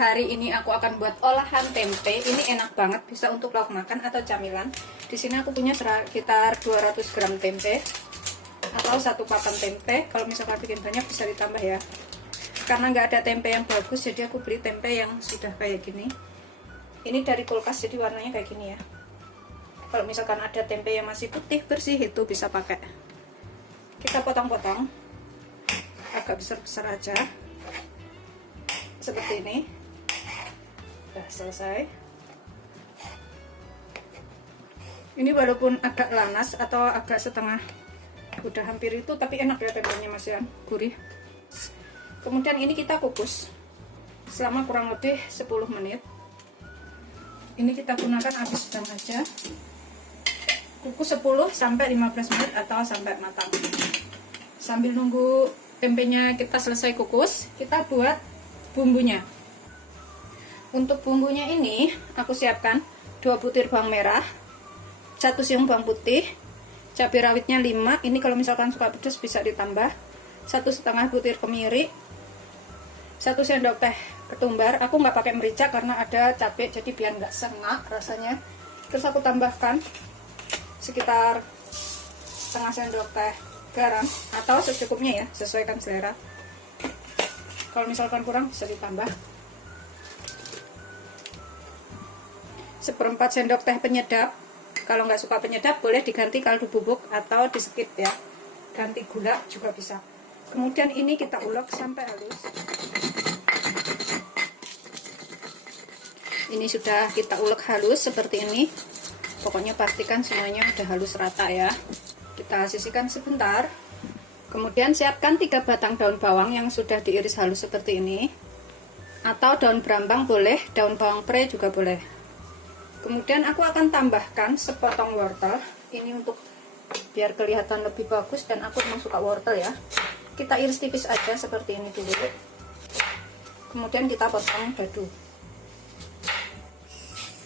hari ini aku akan buat olahan tempe. Ini enak banget, bisa untuk lauk makan atau camilan. Di sini aku punya sekitar 200 gram tempe atau satu papan tempe. Kalau misalkan bikin banyak bisa ditambah ya. Karena nggak ada tempe yang bagus, jadi aku beli tempe yang sudah kayak gini. Ini dari kulkas, jadi warnanya kayak gini ya. Kalau misalkan ada tempe yang masih putih bersih, itu bisa pakai. Kita potong-potong agak besar-besar aja. Seperti ini. Udah selesai. Ini walaupun agak lanas atau agak setengah udah hampir itu, tapi enak ya tempenya, masih gurih. Kemudian ini kita kukus selama kurang lebih 10 menit. Ini kita gunakan api sedang aja. Kukus 10 sampai 15 menit atau sampai matang. Sambil nunggu tempenya kita selesai kukus, kita buat bumbunya. Untuk bumbunya ini aku siapkan 2 butir bawang merah, 1 siung bawang putih, cabai rawitnya 5. Ini kalau misalkan suka pedas bisa ditambah. 1,5 butir kemiri, 1 sendok teh ketumbar. Aku nggak pakai merica karena ada cabai, jadi biar nggak sengak rasanya. Terus aku tambahkan sekitar setengah sendok teh garam atau secukupnya ya, sesuaikan selera. Kalau misalkan kurang bisa ditambah. 1/4 sendok teh penyedap. Kalau nggak suka penyedap boleh diganti kaldu bubuk atau di skip ya. Ganti gula juga bisa. Kemudian ini kita ulek sampai halus. Ini sudah kita ulek halus seperti ini. Pokoknya pastikan semuanya udah halus rata ya. Kita sisihkan sebentar. Kemudian siapkan 3 batang daun bawang yang sudah diiris halus seperti ini. Atau daun brambang boleh, daun bawang pre juga boleh. Kemudian aku akan tambahkan sepotong wortel. Ini untuk biar kelihatan lebih bagus, dan aku memang suka wortel ya. Kita iris tipis aja seperti ini dulu. Kemudian kita potong dadu.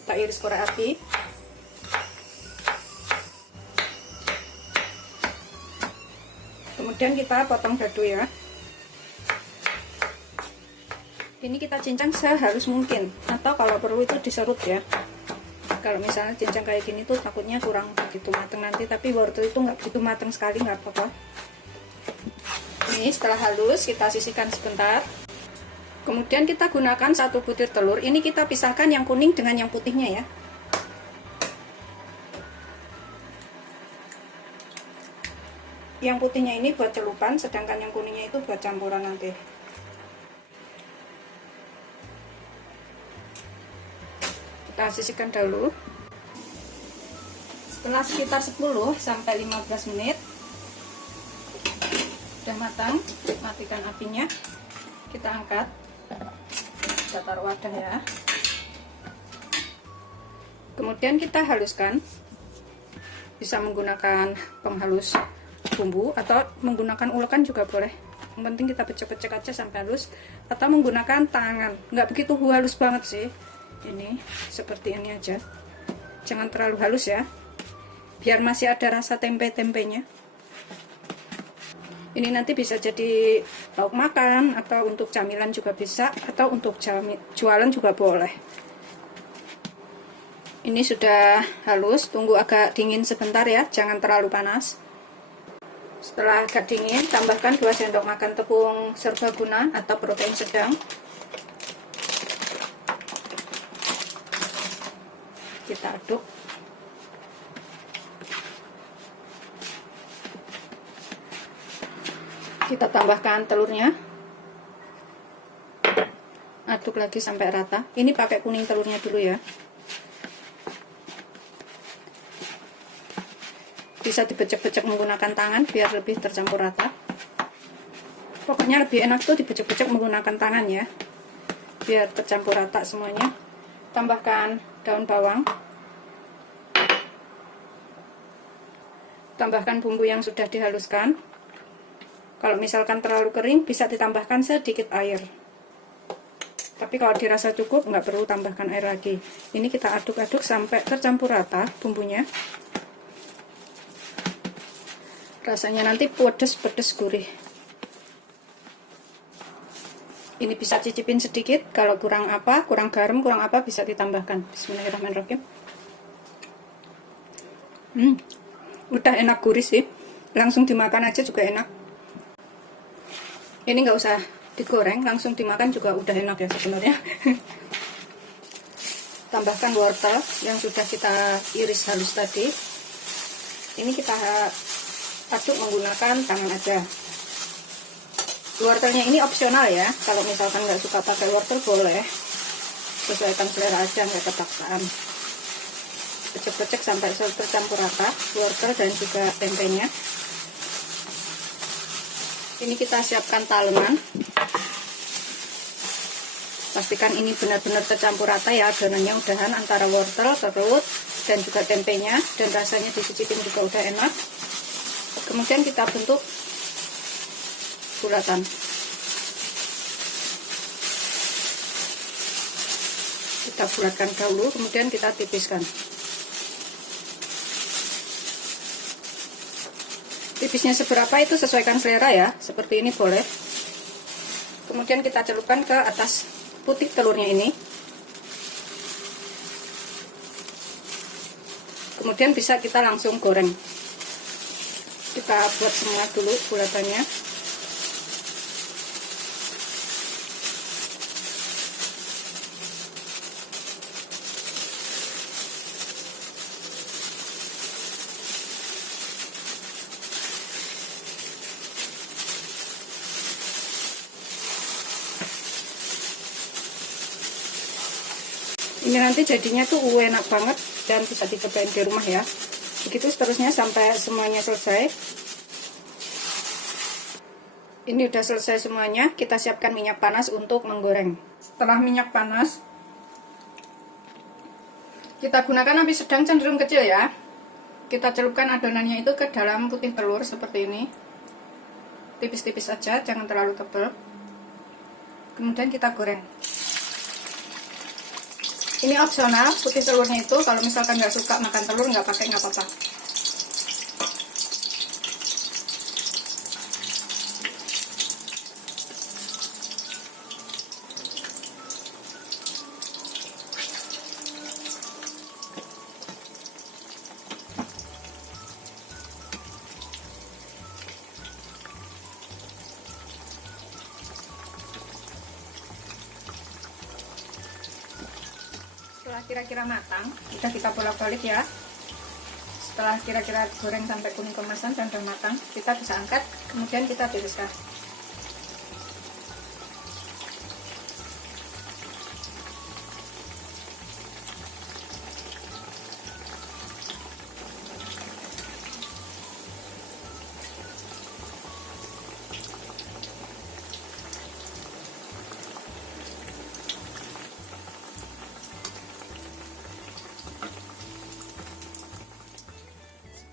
Kita iris korek api. Kemudian kita potong dadu ya. Ini kita cincang sehalus mungkin, atau kalau perlu itu diserut ya. Kalau misalnya cincang kayak gini tuh takutnya kurang begitu matang nanti, tapi wortel itu nggak begitu matang sekali, nggak apa-apa. Ini setelah halus kita sisihkan sebentar. Kemudian kita gunakan 1 butir telur. Ini kita pisahkan yang kuning dengan yang putihnya ya. Yang putihnya ini buat celupan, sedangkan yang kuningnya itu buat campuran nanti. Kita sisihkan dahulu. Setelah sekitar 10 sampai 15 menit sudah matang, matikan apinya. Kita angkat. Kita taruh wadah ya. Kemudian kita haluskan. Bisa menggunakan penghalus bumbu atau menggunakan ulekan juga boleh. Yang penting kita pecek-pecek aja sampai halus, atau menggunakan tangan. Nggak begitu halus banget sih. Ini seperti ini aja. Jangan terlalu halus ya, biar masih ada rasa tempe-tempenya. Ini nanti bisa jadi lauk makan, atau untuk camilan juga bisa, atau untuk jualan juga boleh. Ini sudah halus, tunggu agak dingin sebentar ya, jangan terlalu panas. Setelah agak dingin, tambahkan 2 sendok makan tepung serbaguna atau protein sedang. Kita aduk. Kita tambahkan telurnya. Aduk lagi sampai rata. Ini pakai kuning telurnya dulu ya. Bisa dibecek-becek menggunakan tangan biar lebih tercampur rata. Pokoknya lebih enak tuh dibecek-becek menggunakan tangan ya, biar tercampur rata semuanya. Tambahkan daun bawang. Tambahkan bumbu yang sudah dihaluskan. Kalau misalkan terlalu kering bisa ditambahkan sedikit air. Tapi kalau dirasa cukup nggak perlu tambahkan air lagi. Ini kita aduk-aduk sampai tercampur rata bumbunya. Rasanya nanti pedes-pedes gurih. Ini bisa cicipin sedikit, kalau kurang apa, kurang garam, kurang apa bisa ditambahkan. Bismillahirrahmanirrahim. Udah enak, gurih sih. Langsung dimakan aja juga enak. Ini nggak usah digoreng, langsung dimakan juga udah enak ya sebenarnya. Tambahkan wortel yang sudah kita iris halus tadi. Ini kita aduk menggunakan tangan aja. Wortelnya ini opsional ya, kalau misalkan nggak suka pakai wortel boleh, sesuaikan selera aja, nggak kepaksaan. Kocek-kocek sampai tercampur rata wortel dan juga tempenya. Ini kita siapkan talenan. Pastikan ini benar-benar tercampur rata ya adonannya, udahan antara wortel, serut, dan juga tempenya, dan rasanya dicicipin juga udah enak. Kemudian kita bentuk bulatan. Kita bulatkan dahulu, kemudian kita tipiskan. Tipisnya seberapa itu sesuaikan selera ya, seperti ini boleh. Kemudian kita celupkan ke atas putih telurnya ini. Kemudian bisa kita langsung goreng. Kita buat semua dulu bulatannya. Ini nanti jadinya tuh enak banget dan bisa dicobain di rumah ya. Begitu seterusnya sampai semuanya selesai. Ini udah selesai semuanya, kita siapkan minyak panas untuk menggoreng. Setelah minyak panas, kita gunakan api sedang cenderung kecil ya. Kita celupkan adonannya itu ke dalam putih telur seperti ini. Tipis-tipis aja, jangan terlalu tebal. Kemudian kita goreng. Ini opsional, putih telurnya itu kalau misalkan nggak suka makan telur nggak pakai, nggak apa-apa. Setelah kira-kira matang, kita bolak-balik ya. Setelah kira-kira goreng sampai kuning kemasan dan sudah matang, kita bisa angkat, kemudian kita tiriskan.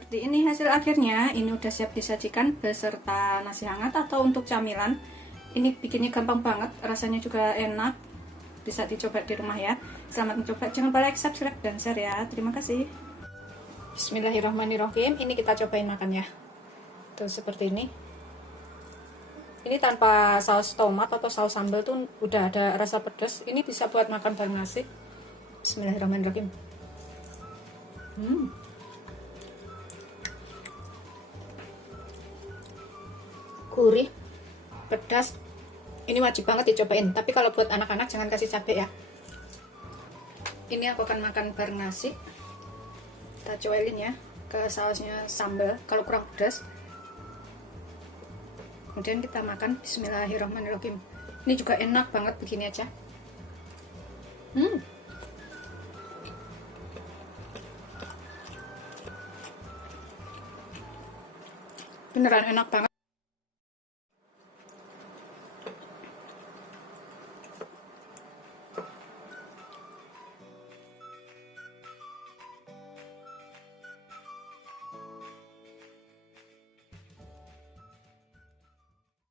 Seperti ini hasil akhirnya. Ini udah siap disajikan beserta nasi hangat atau untuk camilan. Ini bikinnya gampang banget, rasanya juga enak. Bisa dicoba di rumah ya. Selamat mencoba, jangan lupa like, subscribe, dan share ya. Terima kasih. Bismillahirrahmanirrahim. Ini kita cobain makan ya. Tuh seperti ini. Ini tanpa saus tomat atau saus sambal tuh udah ada rasa pedas. Ini bisa buat makan bareng nasi. Bismillahirrahmanirrahim. Gurih, pedas. Ini wajib banget dicobain. Tapi kalau buat anak-anak jangan kasih cabai ya. Ini aku akan makan bareng nasi. Kita cobain ya ke sausnya sambal kalau kurang pedas. Kemudian kita makan. Bismillahirrahmanirrahim. Ini juga enak banget begini aja. Beneran enak banget.